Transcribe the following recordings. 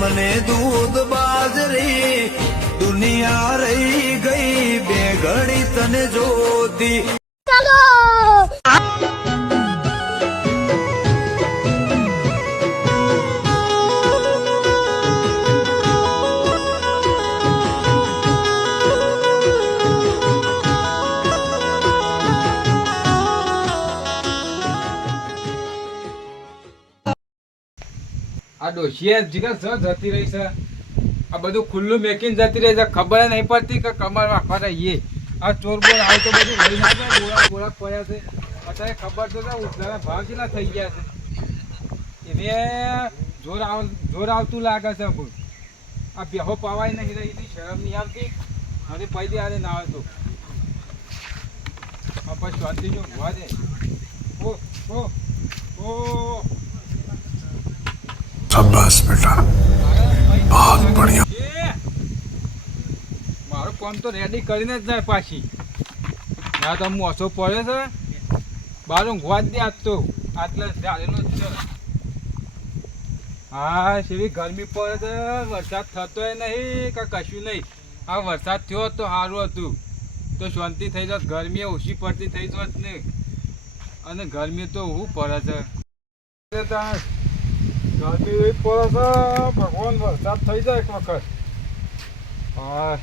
મને દૂધ બાજરી દુનિયા રહી ગઈ બે ઘડી તને જોતી. આ ડોશિયા જીગર જતી રહી છે. આ બધું ખુલ્લું મેકીને જતી રહી છે. ખબર નહીં પડતી કે કમર વાપા રહીએ. આ ચોર બોર આવે તો બધું લઈ ના જાય. ગોળા ગોળા પડ્યા છે. અત્યારે ખબર તો ઉઠલાના ભાવ કેટલા થઈ ગયા છે. એને જોર આવતું લાગે છે. આ બેહો પાવાય નહીં રહી એની શરમ નહીં આવતી. હવે પૈદી આરે ના આવે તો પછી શાંતિ જો ભવા દે. ઓ ઓ ઓ शाबाश बेटा बहुत बढ़िया. મારું કામ તો રેડી કરીને જ જાય પાછી. ના તો હું ઓછો પડ્યો છે. બારું ગોવા જ દે આજ તો. આટલે ઝાડેનો જ છે. હા સેવી ગરમી પડે છે. વરસાદ થતોય નહીં કે કશું નહીં. આ વરસાદ થયો તો સારું હતું તો શાંતિ થઈ જાત. ગરમી ઓછી પડતી થઈ જાત ને. અને ગરમી તો હું પડે છે. ગરમી પડે છે. ભગવાન વરસાદ થઈ જાય એક વખત. હા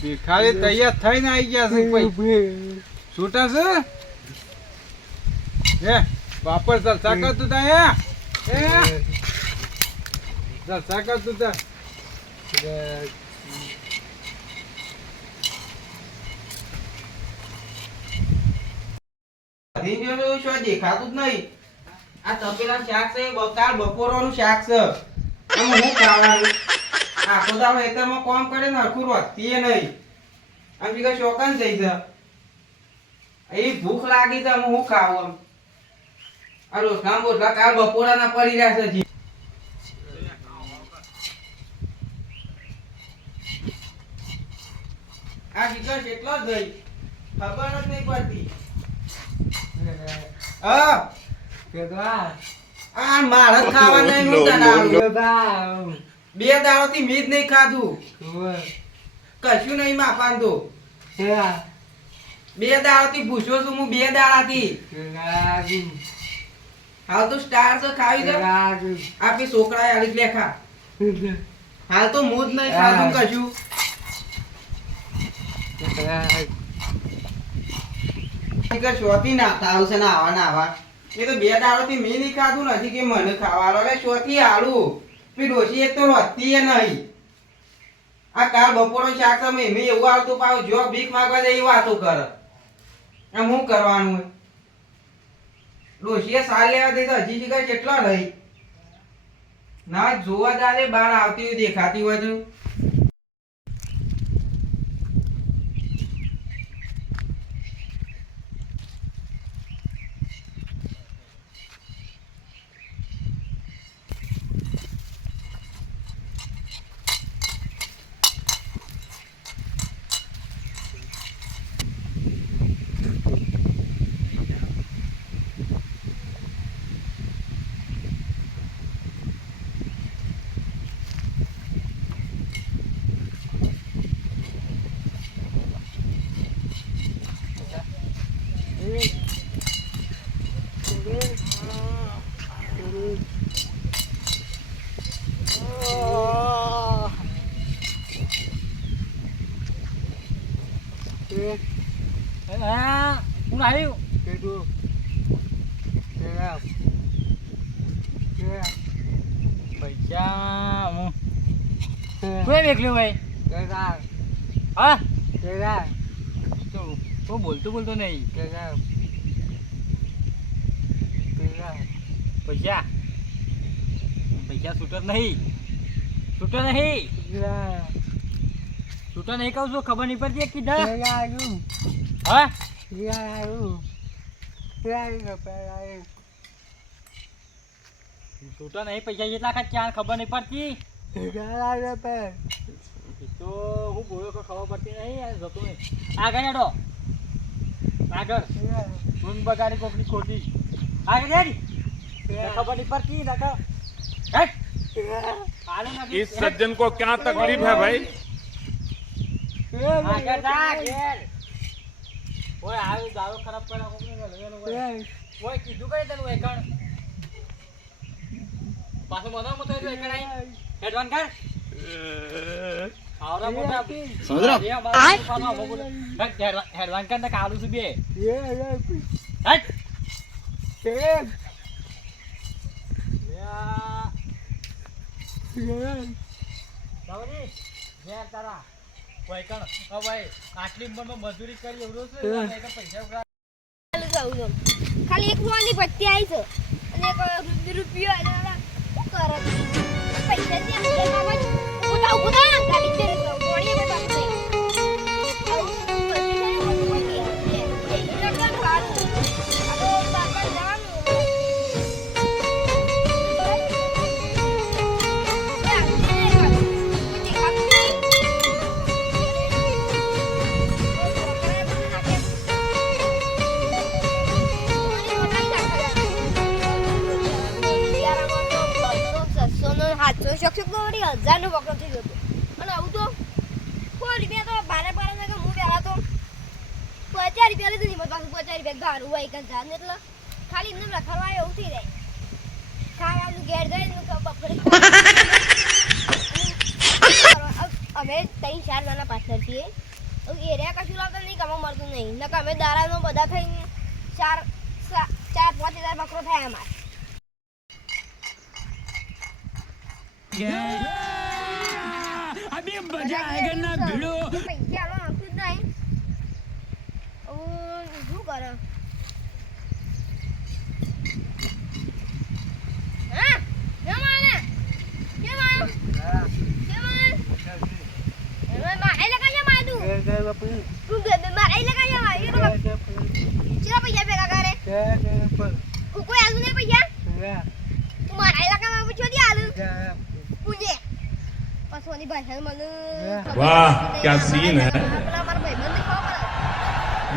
ભિખારી તૈયાર થઈને આવી ગયા છે. છૂટા છે હે બાપર જલસા કરતું તા હે જલસા કરતું તા. દેખાતું જ નહીં. આ તપેલા શાક છે. કાલ બપોરનું શાક છે. હું ખાવાનું આખો દાડો ખેતરમાં કામ કરે ને હરખું રોધતી નહીં. આમ બીજા શોકાન થઈ છે. એ ભૂખ લાગી છે. હું ખાવું આ રોટલા બોટલા કાલ બપોરાના પડી રહ્યા છે. આ વિકાસ એટલો જ ગઈ ખબર જ નહીં પડતી. આ મારે ખાવા નહીં. બે દાડો થી મીત નહીં ખાધું. કશું નહીં માપાન તો. બે દાડો થી પૂછ્યો છું હું. બે દાડા થી હાલ તો સ્ટાર છે ખાવી છે. આપી છોકરા આલી લેખા. હાલ તો હું જ નહીં ખાધું કશું. શોથી નાખતા આવશે ને આવા ને આવા. એ તો બે દાડો થી મેં નહીં ખાધું નથી કે મને ખાવાનું. હવે શોથી આલું પી ડોસી એક તો રોતી નહીં. આ કાલ બપોરનો શાક તમે મેં એવું આવતું પાવ જો ભીખ માંગવા જાય એ વાતો કરે. એમ હું કરવાનું ડોસીએ સાર લેવા દઈ તો હજી શીખાય કેટલા રહી ના જોવા જાય બહાર આવતી હોય દેખાતી હોય તો. હું આવ્યું પૈસા હું કોઈ વેકલ્યું ભાઈ હા તો તો કોઈ બોલતો નહીં પૈસા છૂટો નહીં છૂટો નહીં કહું છું ખબર નહીં પડતી કીધા હા છૂટો નહીં પૈસા જેટલા ખર્ચા ખબર નહીં પડતી તો હું બોલ્યો કે ખબર પડતી નહીં જતો નહીં આગળ હેડો આગળ ઊન બગાડી કોકની ખોટી આગળ હેડ ખબર નહીં પડતી નાકા હેડ इस सज्जन को क्या तकलीफ है भाई? આગળ જા ઘેર ઓય આવ્યું દારો ખરાબ કર્યા કોકને ઓય કીધું કઈ તને એકણ પાછો મને મતો એકણ આઈ હેડવાન કર આવરા મોટા સમજરો હેડવાન કર ને કાળું છું બે હેડ સાવરી ઘેર તારા કોઈ કણ ભાઈ આટલી ઉંમરમાં મજૂરી કરી એવડો છે પૈસા ખાલી એક રૂપિયાની પટ્ટી આવી છે અને એક રૂપિયો શું કરે પૈસા હજાર નો વકરો થઈ જતો અને આવું તો કોઈ રૂપિયા તો બારે બારે હું પહેલા તો 50 રૂપિયા લીધું હિંમત પાછું 50 રૂપિયા ગારું હોય કે જાન એટલે ખાલી એમને રખડવા એવું થઈ જાય ખાવાનું ઘેર જાય બપોરે અમે 3-4 જણા પાછળ છીએ એરિયા કશું લાવતા નહીં કમા મળતું નહીં નકર અમે દારાનો બધા થઈને 4-5 હજાર બકરો થાય અમારે अभी मजा आएगा ना भिड़ो પૈસા આલો આવતું જ નહીં શું કરે હા કેમ આને કેમ આયો મારે લગા જા માદુ તું દે મારે લગા જા મારે ચલા પૈસા ભેગા કરે કોઈ આલુ નહીં પૈસા તું મારે લગા માં પૂછો દી આલુ પૂજે પાછોની ભાષા મને वाह क्या सीन है આપણા મારા ભાઈબંધ ખબર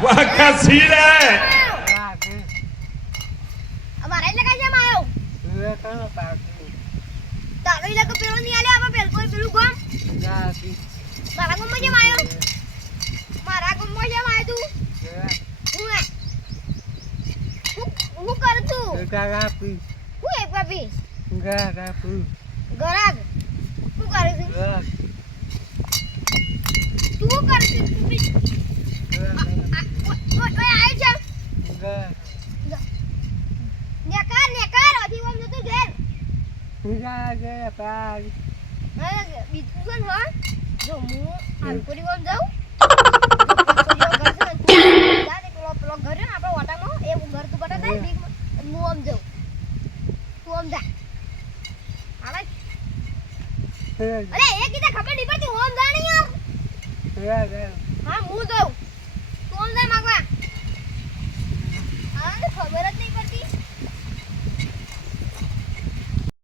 वाह क्या सीन है અમારે લગા જા માયો તારો ઇલાકો પેલો નહીં આલે આપણે પેલ કોઈ પેલું ગામ મારા ગામમાં જેમ આવ્યો મારા ગામમાં જેમ આવ્યો તું હું કર તું હું એક પાપી ગરાગ શું કરે છે તું કર છે ઓય આય છે નેકાર અધી ઓમ નતું ઘેર બીજું છે ને જો હું આલપુરી ઓમ જાઉં પેલો ઘર છે ને આપણા ઓટામાં એ ઘર તું બટા થાય હું ઓમ જાઉં તું ઓમ જા હાલે અરે એ કીધા ખબર નહીં પડતી ઓમ જા નહીં યાર હા હું જાઉં